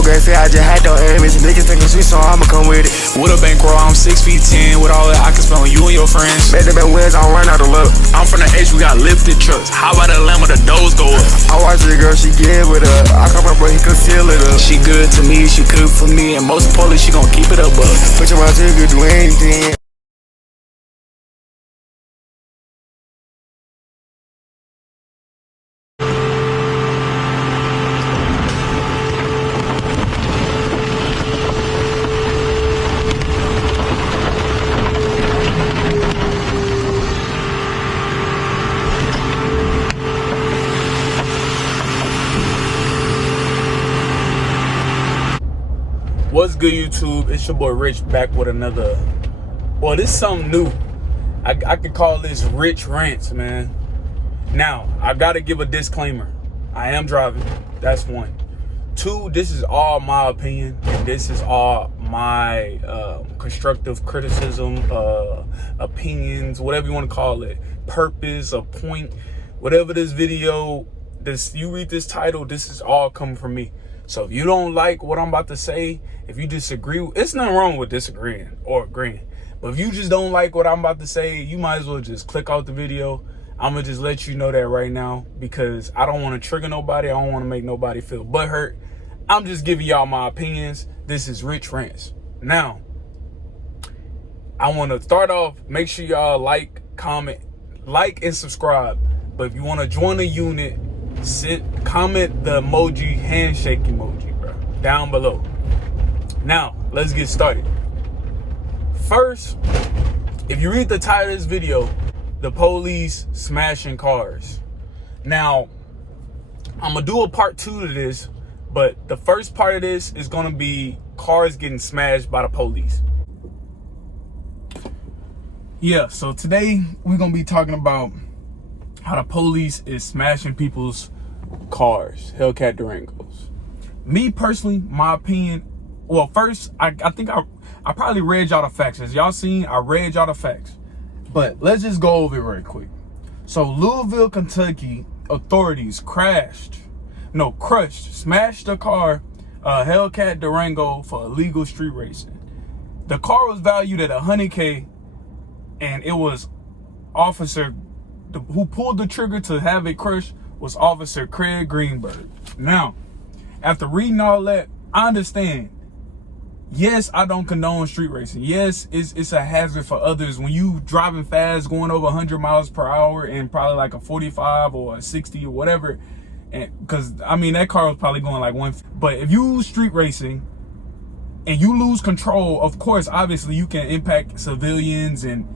more gas, say I just had no enemies. Niggas thinking sweet, so I'ma come with it. With a bankroll, I'm 6'10", with all that I can spend on you and your friends. Bet the bet wins, I don't run out of luck. I'm from the H, we got lifted trucks. How about that lamb with the doors go up? I watch this girl, she get with her. I come up, bro, he conceal it up. She good to me, she cook for me, and most importantly, she gon' keep it up. Put your mouth to you, do anything. What's good, YouTube? It's your boy Rich back with another, well, this is something new. I could call this Rich Rants, man. Now, I gotta give a disclaimer. I am driving, that's one. Two, this is all my opinion, and this is all my constructive criticism, opinions, whatever you want to call it, purpose, a point, whatever this video, you read this title, this is all coming from me. So if you don't like what I'm about to say, if you disagree, it's nothing wrong with disagreeing or agreeing. But if you just don't like what I'm about to say, you might as well just click out the video. I'm going to just let you know that right now, because I don't want to trigger nobody. I don't want to make nobody feel butthurt. I'm just giving y'all my opinions. This is Rich Rants. Now, I want to start off, make sure y'all like, comment, like, and subscribe. But if you want to join the unit, comment the emoji, handshake emoji, bro, down below. Now, let's get started. First, if you read the title of this video, the police smashing cars. Now, I'm gonna do a part 2 to this, but the first part of this is gonna be cars getting smashed by the police. Yeah, so today we're gonna be talking about how the police is smashing people's cars, Hellcat Durangos. Me personally, my opinion, well, first, I think I probably read y'all the facts. As y'all seen, I read y'all the facts. But let's just go over it real quick. So Louisville, Kentucky, authorities smashed a car, Hellcat Durango, for illegal street racing. The car was valued at $100K, and it was who pulled the trigger to have it crushed was Officer Craig Greenberg. Now, after reading all that, I understand. Yes, I don't condone street racing. Yes, it's a hazard for others when you driving fast, going over 100 miles per hour and probably like a 45 or a 60 or whatever. And because I mean, that car was probably going like 1. But if you street racing and you lose control, of course, obviously you can impact civilians and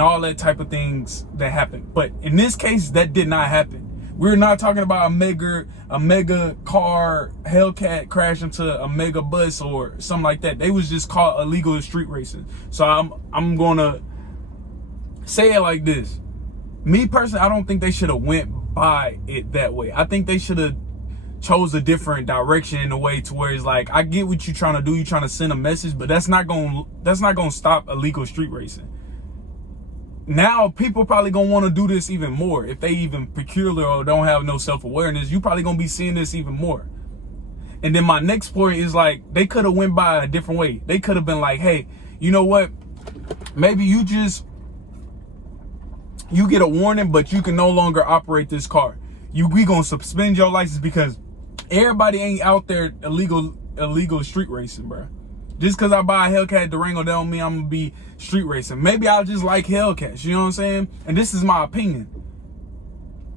all that type of things that happen. But in this case, that did not happen. We're not talking about a mega car Hellcat crash into a mega bus or something like that. They was just caught illegal street racing. So I'm gonna say it like this. Me personally, I don't think they should have went by it that way. I think they should have chose a different direction in a way to where it's like, I get what you're trying to do. You're trying to send a message, but that's not gonna stop illegal street racing. Now people probably gonna want to do this even more. If they even peculiar or don't have no self-awareness, you probably gonna be seeing this even more. And then my next point is like, they could have went by a different way. They could have been like, hey, you know what, maybe you get a warning, but you can no longer operate this car. We gonna suspend your license, because everybody ain't out there illegal street racing, bro. Just because I buy a Hellcat Durango, that don't mean I'm gonna be street racing. Maybe I'll just like Hellcats, you know what I'm saying? And this is my opinion.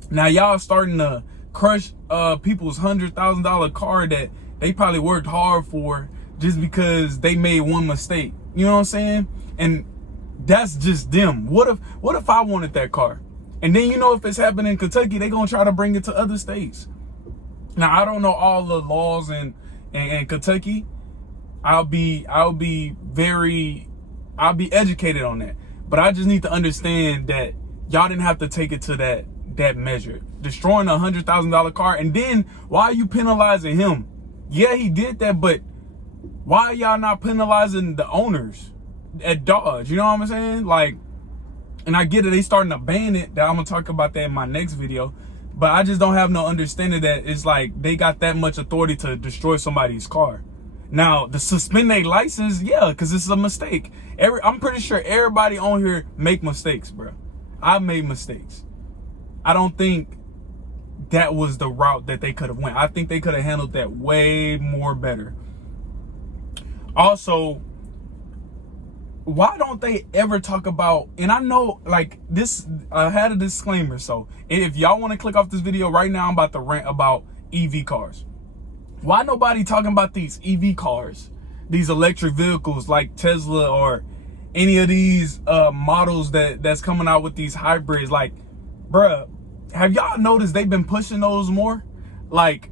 Now y'all starting to crush people's $100,000 car that they probably worked hard for just because they made one mistake. You know what I'm saying? And that's just them. What if I wanted that car? And then, you know, if it's happening in Kentucky, they gonna try to bring it to other states. Now I don't know all the laws in Kentucky. I'll be educated on that. But I just need to understand that y'all didn't have to take it to that measure. Destroying a $100,000 car, and then why are you penalizing him? Yeah, he did that, but why are y'all not penalizing the owners at Dodge? You know what I'm saying? Like, and I get it, they starting to ban it. I'm gonna talk about that in my next video. But I just don't have no understanding that it's like they got that much authority to destroy somebody's car. Now, to suspend their license, yeah, because it's a mistake. I'm pretty sure everybody on here make mistakes, bro. I made mistakes. I don't think that was the route that they could have went. I think they could have handled that way more better. Also, why don't they ever talk about, and I know like this, I had a disclaimer, so if y'all want to click off this video right now, I'm about to rant about EV cars. Why nobody talking about these EV cars, these electric vehicles like Tesla or any of these models that's coming out with these hybrids? Like, bruh, have y'all noticed they've been pushing those more? Like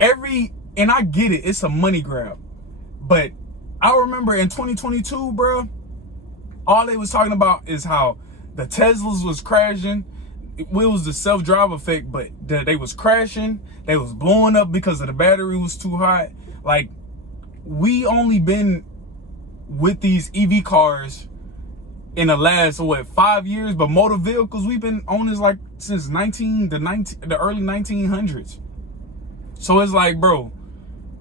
and I get it, it's a money grab, but I remember in 2022, bro, all they was talking about is how the Teslas was crashing. It was the self-drive effect, but they was crashing. They was blowing up because of the battery was too hot. Like, we only been with these EV cars in the last, 5 years? But motor vehicles, we've been on this like since the early 1900s. So it's like, bro,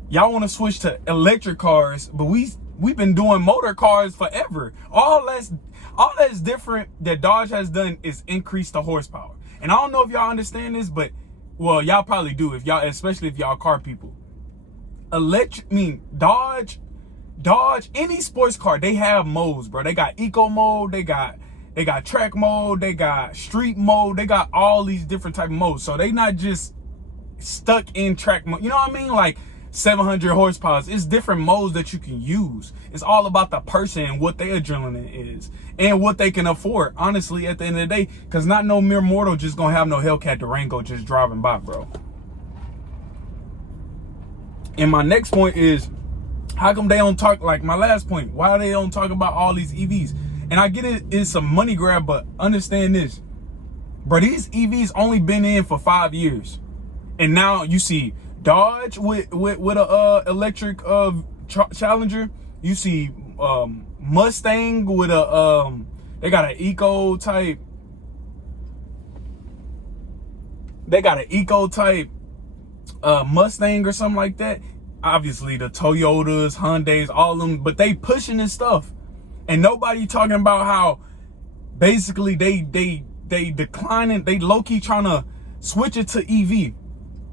y'all want to switch to electric cars, but we've been doing motor cars forever. All that's different that Dodge has done is increase the horsepower. And I don't know if y'all understand this, but well, y'all probably do, especially if y'all car people. Dodge, any sports car, they have modes, bro. They got eco mode, they got track mode, they got street mode, they got all these different type of modes. So they not just stuck in track mode. You know what I mean? Like 700 horsepower. It's different modes that you can use. It's all about the person and what their adrenaline is and what they can afford, honestly, at the end of the day. Because not no mere mortal just gonna have no Hellcat Durango just driving by, bro. And my next point is, how come they don't talk, like my last point, why they don't talk about all these EVs? And I get it, it's a money grab, but understand this, bro, these EVs only been in for 5 years. And now you see Dodge with a electric Challenger. You see Mustang with they got an eco type. They got an eco type Mustang or something like that. Obviously the Toyotas, Hyundais, all of them, but they pushing this stuff, and nobody talking about how basically they declining. They low key trying to switch it to EV.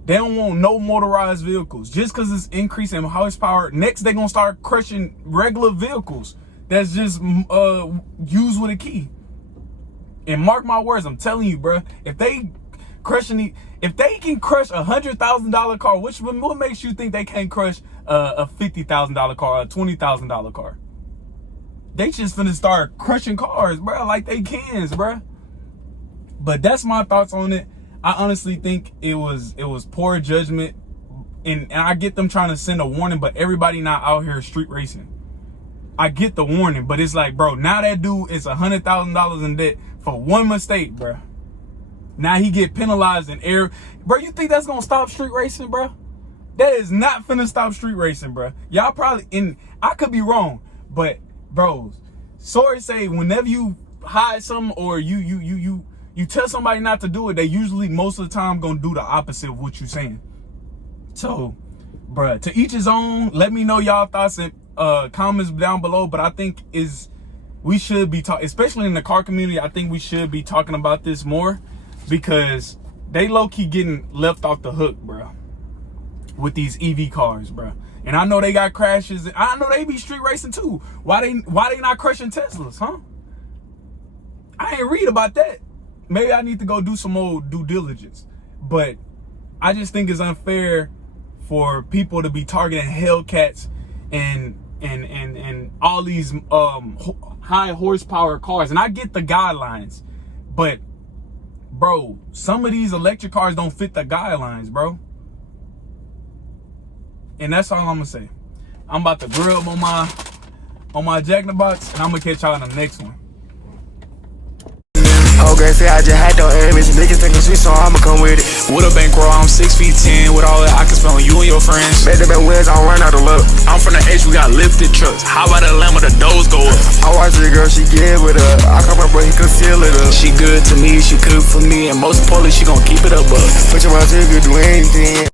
They don't want no motorized vehicles just because it's increasing horsepower. Next, they're going to start crushing regular vehicles that's just used with a key. And mark my words, I'm telling you, bro, if they can crush a $100,000 car, what makes you think they can't crush a $50,000 car, a $20,000 car? They just finna start crushing cars, bro, like they cans, bro. But that's my thoughts on it. I honestly think it was poor judgment, and I get them trying to send a warning, but everybody not out here street racing. I get the warning, but it's like, bro, now that dude is $100,000 in debt for one mistake, bro. Now he get penalized in air. Bro, you think that's gonna stop street racing, bro? That is not finna stop street racing, bro. Y'all probably, and I could be wrong, but bros, sorry say, whenever you hide something or you tell somebody not to do it, they usually most of the time gonna do the opposite of what you're saying. So, bruh, to each his own. Let me know y'all thoughts in comments down below. But I think we should be talking, especially in the car community. I think we should be talking about this more, because they low-key getting left off the hook, bro, with these EV cars, bro. And I know they got crashes. I know they be street racing too. Why they not crushing Teslas, huh? I ain't read about that. Maybe I need to go do some more due diligence. But I just think it's unfair for people to be targeting Hellcats and all these high horsepower cars. And I get the guidelines, but bro, some of these electric cars don't fit the guidelines, bro. And that's all I'm gonna say. I'm about to grill up on my Jack in the Box, and I'm gonna catch y'all in the next one. Okay, say I just had no image. Niggas think I'm sweet, so I'ma come with it. With a bankroll, I'm 6'10". With all that I can spend on you and your friends. Bet the bad wins, I don't run out of luck. I'm from the H, we got lifted trucks. How about a lamb with the doors go up? I watch the girl, she get with her. I call my bro, he conceal it up. She good to me, she cook for me, and most importantly, she gon' keep it up. Put your mouth to good, do anything.